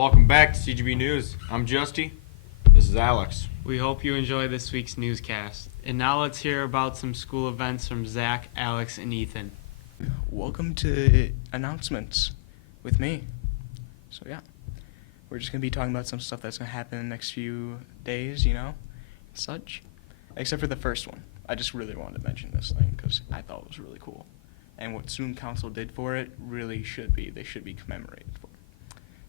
Welcome back to CGB News. I'm Justy. This is Alex. We hope you enjoy this week's newscast. And now let's hear about some school events from Zach, Alex, and Ethan. Welcome to announcements with me. So yeah, we're just going to be talking about some stuff that's going to happen in the next few days, and such. Except for the first one. I just really wanted to mention this thing because I thought it was really cool. And what Student Council did for it they should be commemorated for.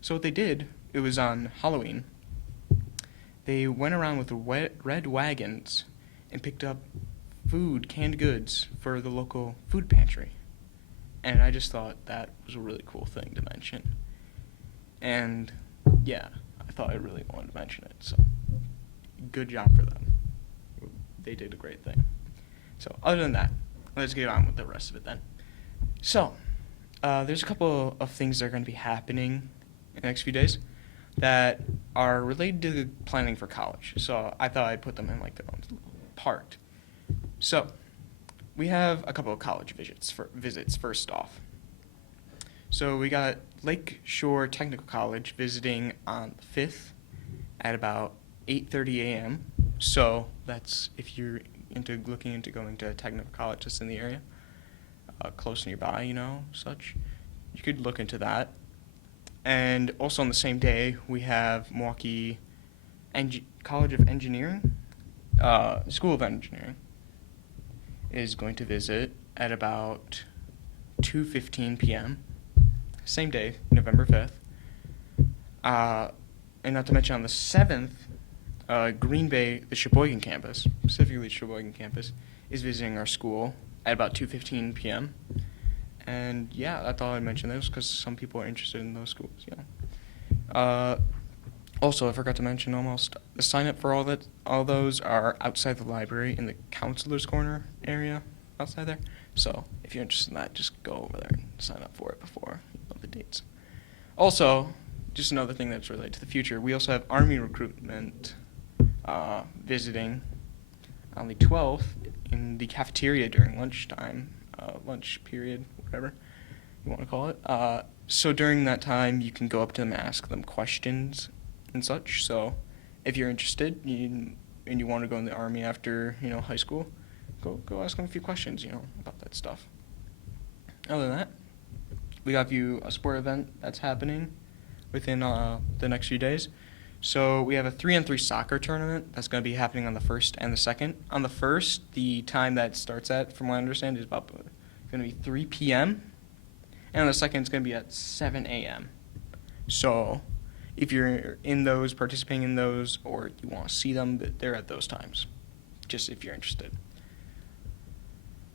So what they did, it was on Halloween. They went around with red wagons and picked up food, canned goods for the local food pantry. And I just thought that was a really cool thing to mention. And yeah, I thought I really wanted to mention it. So good job for them. They did a great thing. So other than that, let's get on with the rest of it then. So there's a couple of things that are going to be happening in the next few days that are related to planning for college. So I thought I'd put them in like their own part. So we have a couple of college visits first off. So we got Lake Shore Technical College visiting on the 5th at about 8:30 a.m. So that's if you're looking into going to a technical college that's in the area, close nearby, such. You could look into that. And also on the same day, we have Milwaukee College of Engineering, School of Engineering, is going to visit at about 2:15 p.m. Same day, November 5th. And not to mention on the 7th, Green Bay, the Sheboygan campus, specifically Sheboygan campus, is visiting our school at about 2:15 p.m. And yeah, I thought I'd mention those because some people are interested in those schools. Also, I forgot to mention the sign up for all those are outside the library in the counselor's corner area outside there. So if you're interested in that, just go over there and sign up for it before you know the dates. Also, just another thing that's related to the future, we also have Army recruitment visiting on the 12th in the cafeteria during lunchtime, lunch period, whatever you want to call it. So during that time, you can go up to them and ask them questions and such. So if you're interested and you want to go in the Army after high school, go ask them a few questions about that stuff. Other than that, we got a sport event that's happening within the next few days. So we have a 3-on-3 soccer tournament that's going to be happening on the 1st and the 2nd. On the 1st, the time that starts at, from what I understand, is about going to be 3 p.m. And on the 2nd, it's going to be at 7 a.m. So if you're participating in those, or you want to see them, they're at those times, just if you're interested.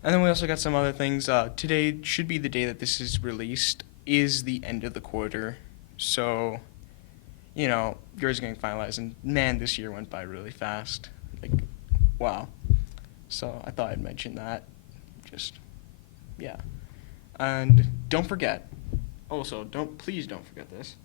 And then we also got some other things. Today should be the day that this is released, is the end of the quarter. So yours are getting finalized, and man, this year went by really fast. Wow. So I thought I'd mention that. Yeah. And don't forget, please don't forget this.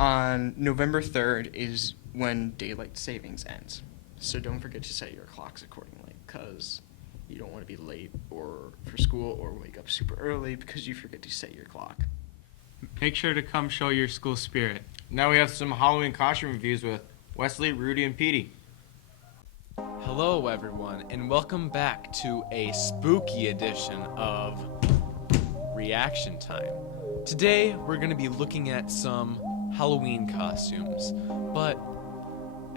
On November 3rd is when daylight savings ends. So don't forget to set your clocks accordingly, because you don't want to be late or for school or wake up super early because you forget to set your clock. Make sure to come show your school spirit. Now we have some Halloween costume reviews with Wesley, Rudy, and Petey. Hello everyone, and welcome back to a spooky edition of Reaction Time. Today we're going to be looking at some Halloween costumes, but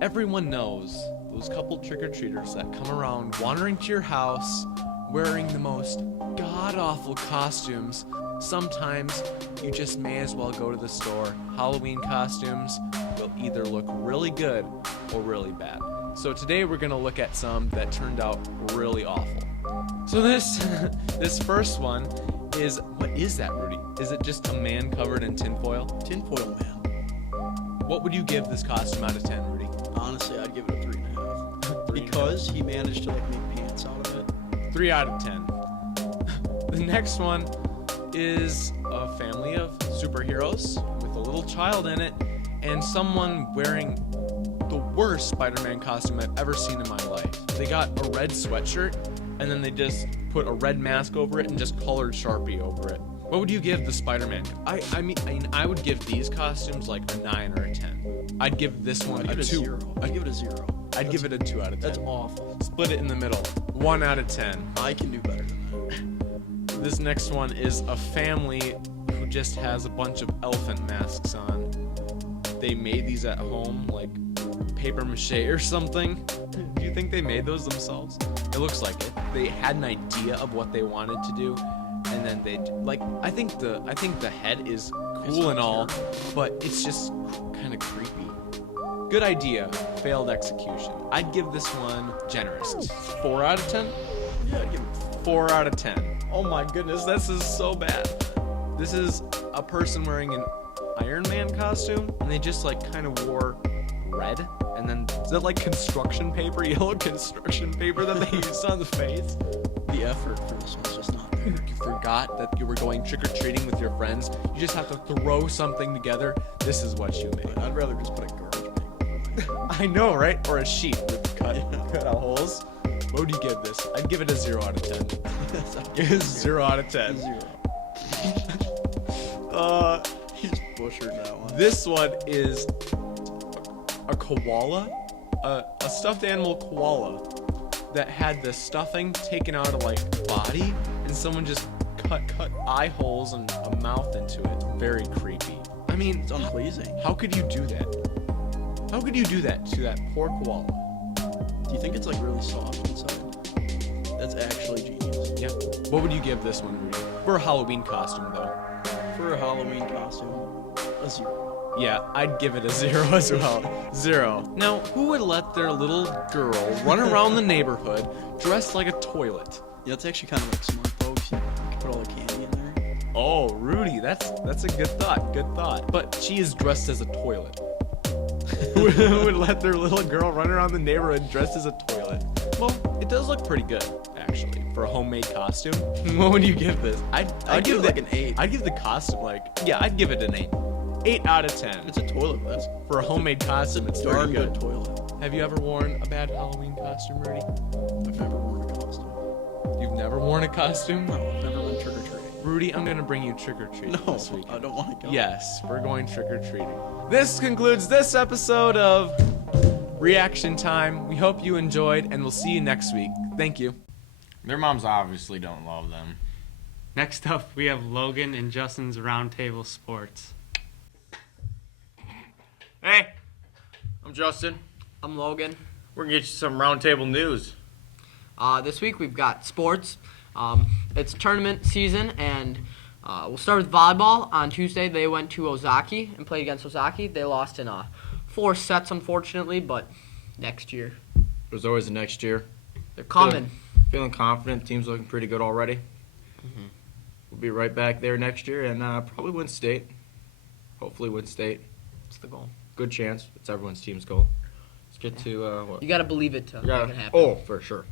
everyone knows those couple trick-or-treaters that come around wandering to your house wearing the most god-awful costumes. Sometimes you just may as well go to the store. Halloween costumes will either look really good or really bad. So today we're going to look at some that turned out really awful. So this first one is, what is that, Rudy? Is it just a man covered in tinfoil? Tinfoil man. What would you give this costume out of 10, Rudy? Honestly, I'd give it a 3.5. Because he managed to make pants out of it. 3 out of 10. The next one is a family of superheroes with a little child in it and someone wearing the worst Spider-Man costume I've ever seen in my life. They got a red sweatshirt and then they just put a red mask over it and just colored Sharpie over it. What would you give the Spider-Man? I mean, I would give these costumes like a 9 or a 10. I'd give this one I'd give a it a 2. 0. I'd give it a 0. I'd give it a 2 out of 10. That's awful. Split it in the middle. 1 out of 10. I can do better than that. This next one is a family who just has a bunch of elephant masks on. They made these at home, like paper mache or something. Do you think they made those themselves? It looks like it. They had an idea of what they wanted to do, and then they like. I think the head is cool and all, but it's just kind of creepy. Good idea, failed execution. I'd give this one generous. 4 out of 10. Yeah, I'd give it 4 out of 10. Oh my goodness, this is so bad. This is a person wearing an Iron Man costume, and they just like kind of wore red, and then is that like construction paper, yellow construction paper that they used on the face? the effort for this one's just not there. You forgot that you were going trick-or-treating with your friends. You just have to throw something together. This is what you made. I'd rather just put a garbage bag. I know, right? Or a sheet with cut out holes. What would you give this? I'd give it a 0 out of 10. Give it a 0 out of 10. 0. He's butchered that one. This one is a koala, a stuffed animal koala that had the stuffing taken out of like body, and someone just cut eye holes and a mouth into it. Very creepy. I mean, It's unpleasing. how could you do that? How could you do that to that poor koala? Do you think it's like really soft inside? That's actually genius. Yeah. What would you give this one, Rudy? For a Halloween costume, though. For a Halloween costume, a 0. Yeah, I'd give it a 0 as well. 0. Now, who would let their little girl run around the neighborhood dressed like a toilet? Yeah, it's actually kind of like smart folks. You can put all the candy in there. Oh, Rudy, that's a good thought. Good thought. But she is dressed as a toilet. Who would let their little girl run around the neighborhood dressed as a toilet? Well, it does look pretty good, actually, for a homemade costume. What would you give this? I'd I'd give it like an 8. I'd give the costume I'd give it an 8. 8 out of 10. It's a toilet, but that's For a homemade costume, it's darn pretty good good. toilet. Have you ever worn a bad Halloween costume, Rudy? I've never worn a costume. You've never worn a costume? No, I've never been trick or treating. Rudy, I'm gonna bring you trick-or-treating No, this week. I don't want to go. Yes, we're going trick-or-treating. This concludes this episode of Reaction Time. We hope you enjoyed, and we'll see you next week. Thank you. Their moms obviously don't love them. Next up, we have Logan and Justin's Roundtable Sports. Hey, I'm Justin. I'm Logan. We're gonna get you some roundtable news. This week we've got sports. It's tournament season, and we'll start with volleyball. On Tuesday, they went to Ozaki and played against Ozaki. They lost in 4 sets, unfortunately, but next year There's always a next year. they're coming. Feeling confident. Team's looking pretty good already. We'll be right back there next year and probably win state. Hopefully win state. That's the goal. Good chance. It's everyone's team's goal. Let's get to what? You got to believe it to Yeah. make it happen. Oh, for sure.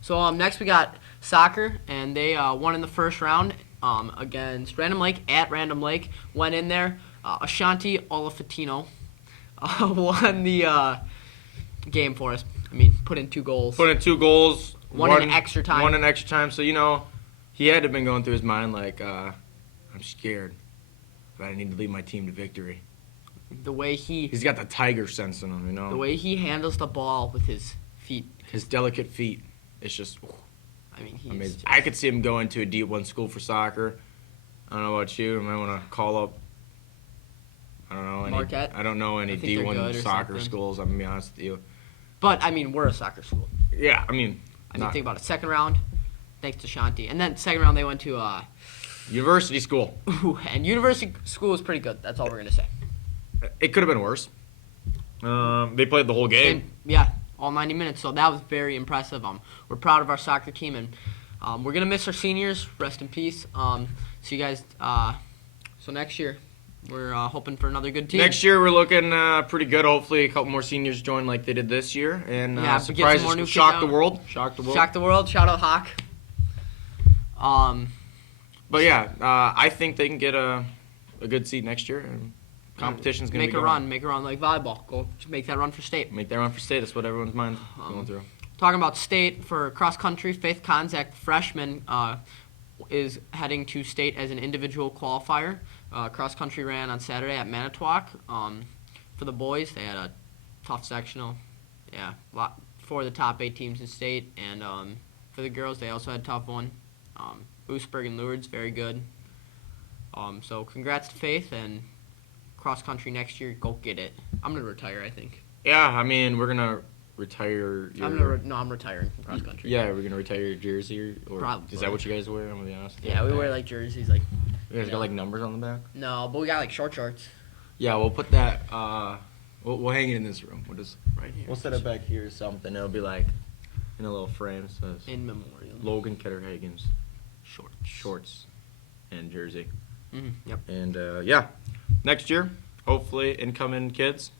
So next we got soccer, and they won in the first round against Random Lake at Random Lake. Went in there. Ashanti Olafatino won the game for us. I mean, put in 2 goals. Put in 2 goals. One in extra time. One in extra time. So, he had to have been going through his mind like, I'm scared, but I need to lead my team to victory. The way he He's got the tiger sense in him, the way he handles the ball with his feet. His delicate feet. It's just I mean, he's amazing. just, I could see him going to a D1 school for soccer. I don't know about you. I might want to call up. I don't know any. Marquette? I don't know any I think they're good D1 or soccer something. schools. I'm gonna be honest with you. But I mean, we're a soccer school. Yeah, I mean, I mean, not- think about it. Second round, thanks to Shanti, and then second round they went to university school. and university school is pretty good. That's all we're gonna say. It could have been worse. They played the whole game. Yeah, all 90 minutes. So that was very impressive. We're proud of our soccer team, and we're gonna miss our seniors. Rest in peace. See you guys. So next year, we're hoping for another good team. Next year we're looking pretty good. Hopefully a couple more seniors join like they did this year, and Yeah, if we get surprise some more new kids shock the out. world. Shock the world. Shock the world. Shout out Hawk. But yeah, I think they can get a good seed next year. And competition's gonna make be a going. run. Make a run like volleyball. Go make that run for state. Make that run for state. That's what everyone's mind going through. Talking about state for cross country, Faith Konzak, freshman, is heading to state as an individual qualifier. Cross country ran on Saturday at Manitowoc. For the boys, they had a tough sectional. Yeah, four of the top 8 teams in state. And for the girls, they also had a tough one. Oostburg and Lourdes, very good. So congrats to Faith, and cross country next year, go get it. I'm gonna retire, I think. Yeah, I mean, we're gonna retire. I'm retiring from cross country. Yeah, we're gonna retire your jersey, or Probably. is that what you guys wear? I'm gonna be honest. Yeah, we wear like jerseys, like You guys got like numbers on the back. no, but we got like short shorts. Yeah, we'll put that. We'll hang it in this room. We'll just Right here. we'll set it back here or something. It'll be like in a little frame. It says In memoriam. Logan Ketterhagen's shorts and jersey. Yep. And yeah, next year, hopefully, incoming kids.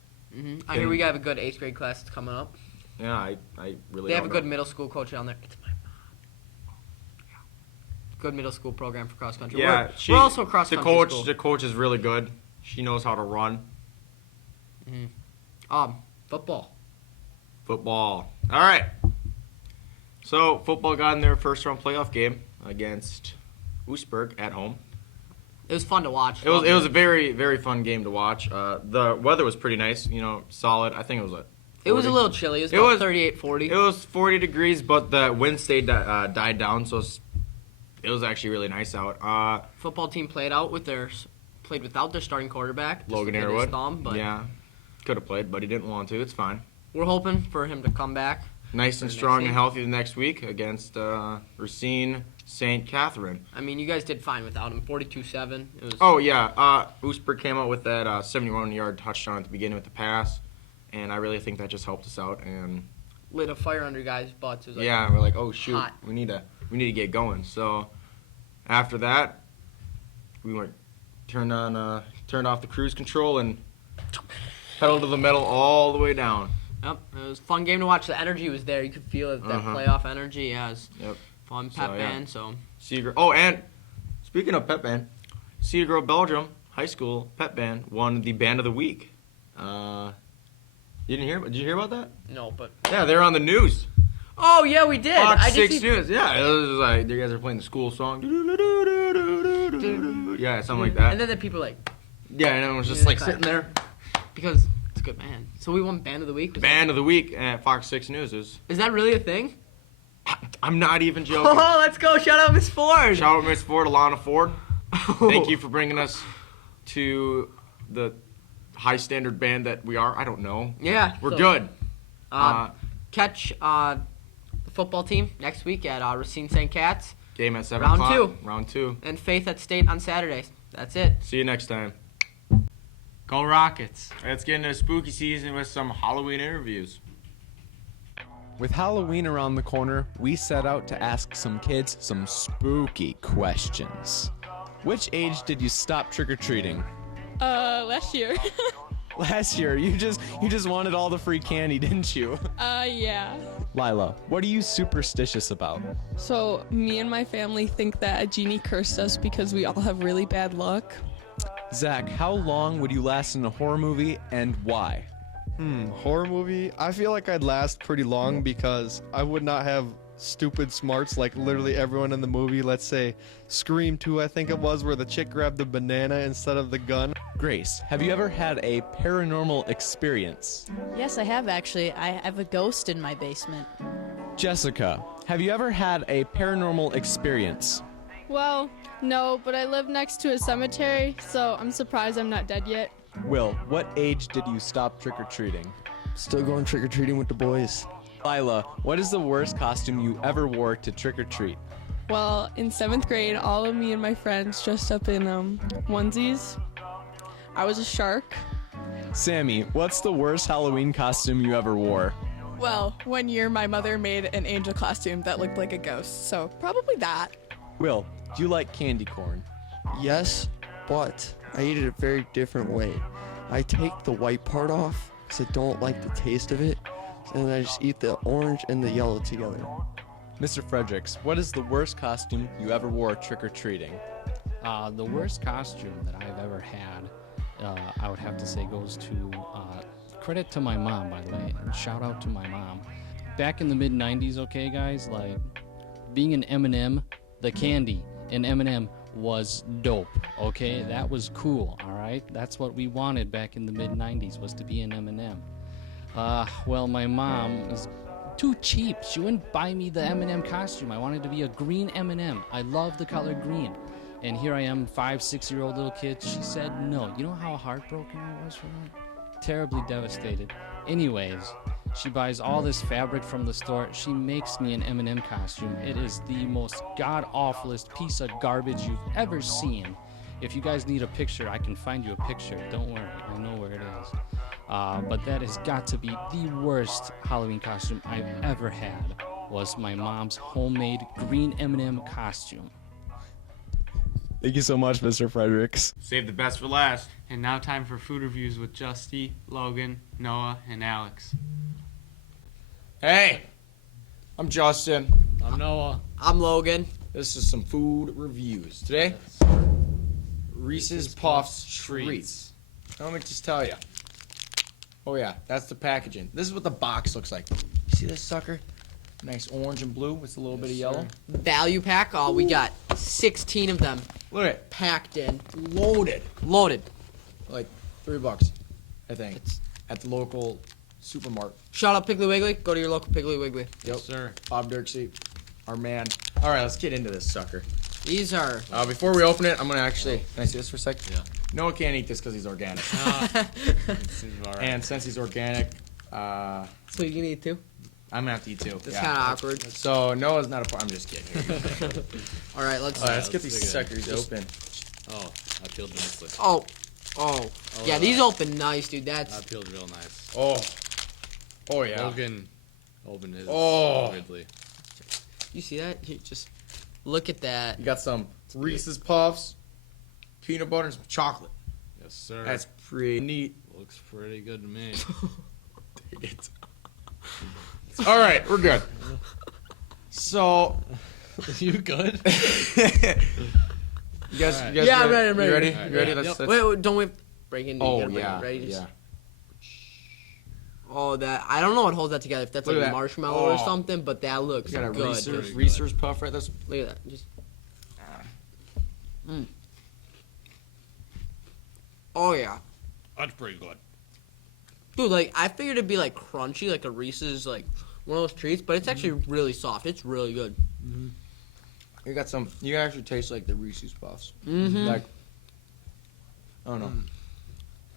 I hear we have a good 8th grade class that's coming up. Yeah, I really. They have a don't good know. middle school coach down there. It's my mom. Good middle school program for cross country. Yeah, we're also cross the country coach. school. The coach is really good. She knows how to run Football. football. All right. So football got in their first round playoff game against Oostburg at home. It was fun to watch. It was a very, very fun game to watch. The weather was pretty nice, solid. I think it was It was a 40. little chilly. It was It about was- 38, 40. It was 40 degrees, but the wind died down, so it was actually really nice out. Football team played without their starting quarterback. just Logan to get his Airwood. thumb, but Yeah, could have played, but he didn't want to. It's fine. we're hoping for him to come back. Nice and next strong game. and healthy the next week against Racine St. Catherine. I mean, you guys did fine without him. 42-7. It was. Oh, yeah. Oostburg came out with that 71-yard touchdown at the beginning with the pass, and I really think that just helped us out. And Lit a fire under guys' butts. It was like, yeah, we're like, oh shoot, hot. we need to get going. So after that, we turned off the cruise control and pedal to the metal all the way down. Yep, it was a fun game to watch. The energy was there. You could feel it, that playoff energy. Yeah, it was Yep. fun So, pep yeah. band. So Oh, and speaking of pep band, Cedar Grove, Belgium High School pep band won the band of the week. Did you hear about that? no, but Yeah, they're on the news. oh yeah, we did. Fox I 6 just see, News. Yeah, it was like you guys are playing the school song. Yeah, something like that. and then the people were like Yeah, and it was just Yeah, like clap. sitting there. because it's a good band. So we won band of the week. Was Band of the week at Fox 6 News is that really a thing? I'm not even joking. Oh, let's go! Shout out Miss Ford. Shout out Miss Ford, Alana Ford. Thank you for bringing us to the high standard band that we are. I don't know. Yeah, We're so, good. Catch the football team next week at Racine St. Cat's Game at 7 Round o'clock. two. Round 2. and Faith at State on Saturday. That's it. See you next time. Go Rockets. Let's get into spooky season with some Halloween interviews. With Halloween around the corner, we set out to ask some kids some spooky questions. Which age did you stop trick-or-treating? Last year. Last year, you just wanted all the free candy, didn't you? Yeah. Lila, what are you superstitious about? So, me and my family think that a genie cursed us because we all have really bad luck. Zach, how long would you last in a horror movie and why? Horror movie? I feel like I'd last pretty long because I would not have stupid smarts like literally everyone in the movie. Let's say Scream 2, I think it was, where the chick grabbed the banana instead of the gun. Grace, have you ever had a paranormal experience? Yes, I have actually. I have a ghost in my basement. Jessica, have you ever had a paranormal experience? Well, no, but I live next to a cemetery, so I'm surprised I'm not dead yet. Will, what age did you stop trick-or-treating? Still going trick-or-treating with the boys. Lila, what is the worst costume you ever wore to trick-or-treat? Well, in 7th grade, all of me and my friends dressed up in onesies. I was a shark. Sammy, what's the worst Halloween costume you ever wore? Well, one year my mother made an angel costume that looked like a ghost, so probably that. Will, do you like candy corn? Yes, but I eat it a very different way. I take the white part off because I don't like the taste of it, and I just eat the orange and the yellow together. Mr. Fredericks, what is the worst costume you ever wore trick-or-treating? The worst costume that I've ever had, I would have to say goes to credit to my mom, by the way, and shout out to my mom. Back in the mid-90s, okay, guys, like being an M&M, the candy, an M&M was dope, okay? That was cool, all right? That's what we wanted back in the mid-90s, was to be an M&M. Well, my mom is too cheap. She wouldn't buy me the M&M costume. I wanted to be a green M&M. I love the color green. And here I am, 5-6-year-old little kid. She said no. You know how heartbroken I was for that? Terribly devastated. Anyways, she buys all this fabric from the store. She makes me an M&M costume. It is the most god-awfulest piece of garbage you've ever seen. If you guys need a picture, I can find you a picture. Don't worry, I know where it is. But that has got to be the worst Halloween costume I've ever had, was my mom's homemade green M&M costume. Thank you so much, Mr. Fredericks. Save the best for last. And now time for food reviews with Justy, Logan, Noah, and Alex. Hey, I'm Justin. I'm Noah. I'm Logan. This is some food reviews. Today, Reese's Puffs Treats. Now, let me just tell you. Oh yeah, that's the packaging. This is what the box looks like. You see this sucker? Nice orange and blue with a little bit of yellow. Value pack. Oh, we got 16 of them Look at it. packed in. Loaded. Loaded. Like $3, I think. At the local supermarket. Shout out Piggly Wiggly. Go to your local Piggly Wiggly. Yep. Sir. Bob Dirksey, our man. All right, let's get into this sucker. These are. Before we open it, I'm gonna actually. Can I see this for a sec? Yeah. Noah can't eat this because he's organic. And since he's organic, So you can eat too? I'm gonna have to eat too. It's kind of awkward. So Noah's not a part. I'm just kidding. All right, let's. All right, let's get these suckers open. Oh, that peeled nicely. Oh. Yeah, these open nice, dude. That That's. peeled real nice. Oh yeah. Logan opened his weirdly. You see that? Here, just look at that. You got some Reese's Puffs, peanut butter, and some chocolate. Yes, sir. That's pretty neat. Looks pretty good to me. All right, we're good. So, You good? you guys, All right. Yeah, I'm ready, I'm You ready. ready? All You ready? right, Let's, yep. let's- Wait, don't we break into? Oh you gotta break yeah, it, right? Just- yeah. Oh, that I don't know what holds that together. If that's Look like at that. marshmallow or Oh. something, but that looks You got a good. Reese's Puff right there. Look at that. Just. Oh yeah, That's pretty good. dude. Like I figured it'd be like crunchy, like a Reese's, like one of those treats, but it's actually really soft. It's really good. You got some. You can actually taste like the Reese's Puffs. Mm-hmm. Like, I don't know.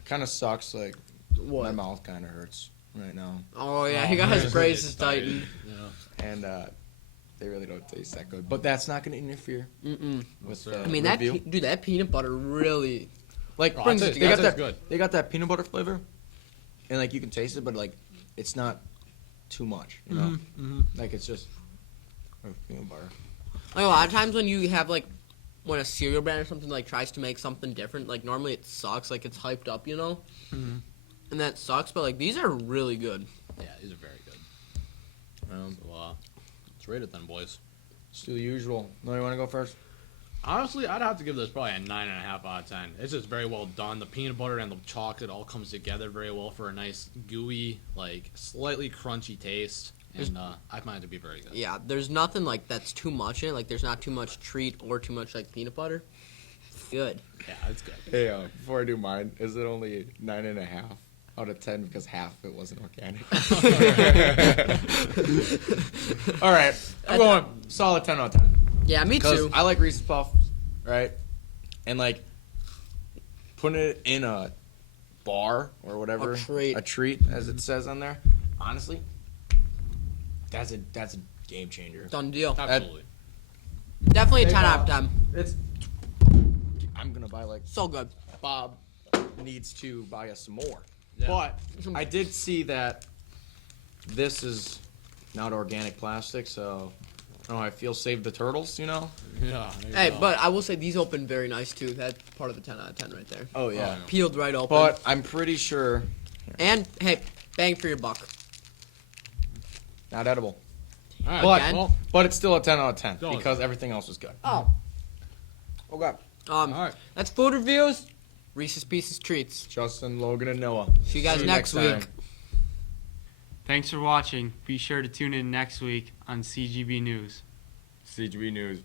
Kind of sucks. Like, my What? mouth kind of hurts right now, Oh yeah, Oh, he got his man. braces It's tight. tightened. Yeah. and they really don't taste that good. But that's not going to interfere Mm-mm. with sir. the I mean review. that peanut butter really. Like, Oh, for instance, that's they got that's that. good. They got that peanut butter flavor, and like you can taste it, but like it's not too much. You know, like it's just peanut butter. Like a lot of times when you have like when a cereal brand or something like tries to make something different, like normally it sucks, like it's hyped up, you know, and that sucks. But like these are really good. Yeah, these are very good. So, let's rate it then, boys. Let's do the usual. No, you want to go first? Honestly, I'd have to give this probably a 9.5 out of 10. It's just very well done. The peanut butter and the chocolate all comes together very well for a nice gooey, like slightly crunchy taste. And I find it to be very good. Yeah, there's nothing like that's too much in it. Like there's not too much treat or too much like peanut butter. Good. Yeah, it's good. Hey, before I do mine, is it only 9.5 out of 10 because half of it wasn't organic? All right, I'm going solid 10 out of 10. Yeah, me Because too. I like Reese's Puffs, right? And like putting it in a bar or whatever, A treat. as it says on there. Honestly, that's a game changer. Done deal. Absolutely. Definitely a Hey, 10 out of Bob. 10. It's. I'm gonna buy like So good. Bob needs to buy us some more. Yeah. But I did see that this is not organic plastic, so I don't know. I feel save the turtles, you know. Yeah. there you Hey, go. but I will say these open very nice too. That's part of the 10 out of 10 right there. Oh yeah. Peeled right open. But I'm pretty sure And hey, bang for your buck. not edible. All right, But Again? but it's still a 10 out of 10 Still a because everything else was good. Oh. Okay. all right. That's food reviews. Reese's Pieces treats. Justin, Logan, and Noah. See you guys next week. time. Thanks for watching. Be sure to tune in next week on CGB News. CGB News.